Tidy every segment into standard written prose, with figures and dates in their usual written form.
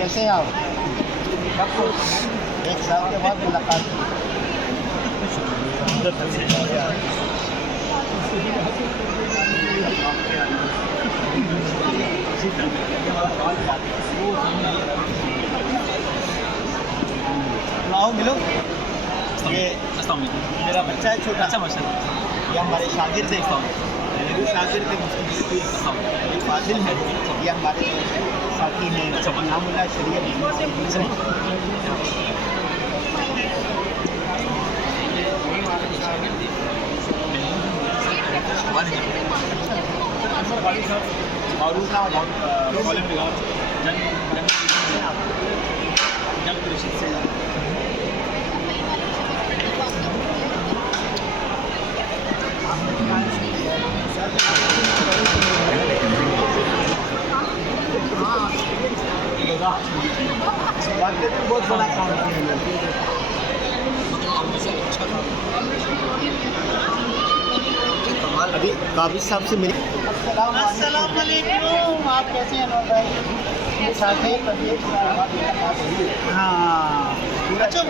कैसे हैं आप? एक साल के बाद मुलाकात। आओ मिलो। ये मेरा बच्चा है छोटा। अच्छा माशाल्लाह। ये हमारे शागिर्द हैं। शागिर्द फाजिल है। ये हमारे साथी हैं। नामुल्लाह शरीयत। बहुत बड़ा काम है। अभी काबिज साहब से मिले। अस्सलाम वालेकुम। आप कैसे हैं अनवर भाई? हाँ अच्छा,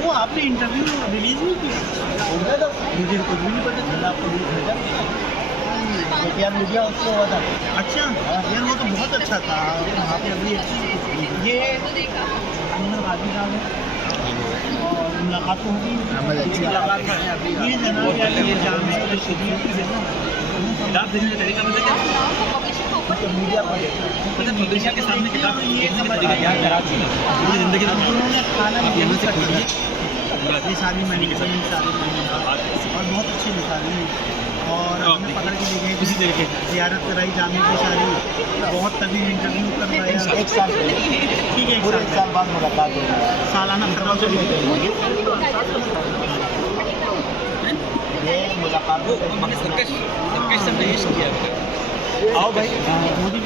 वो आपने इंटरव्यू रिलीज नहीं किया? मुझे कुछ भी नहीं पता चला। आपको भेजा यार, मीडिया उसको हुआ था। अच्छा यार, वो तो बहुत अच्छा था। वहाँ पे अभी ये अंदर वादी साहब है और मुलाकात तो होगी। ये जनाब ये जामिया शरीफ की है ना, किताब देने का तरीका पता क्या? मीडिया पर मतलब पब्लिशर के सामने किताब ये कराची में पूरी ज़िंदगी उन्होंने खाना यहाँ से खोलिए। ये सारी मैंने और बहुत अच्छी मिसालें हैं। और हमने पकड़ के ले गए किसी तरीके ज़ियारत कराई जामिया की सारी। बहुत तभी इंटरव्यू करवाया। एक साल ठीक है, पूरे एक साल बाद मुलाकात होगी। सालाना खरवा से ये मुलाकात। आओ भाई, मोदी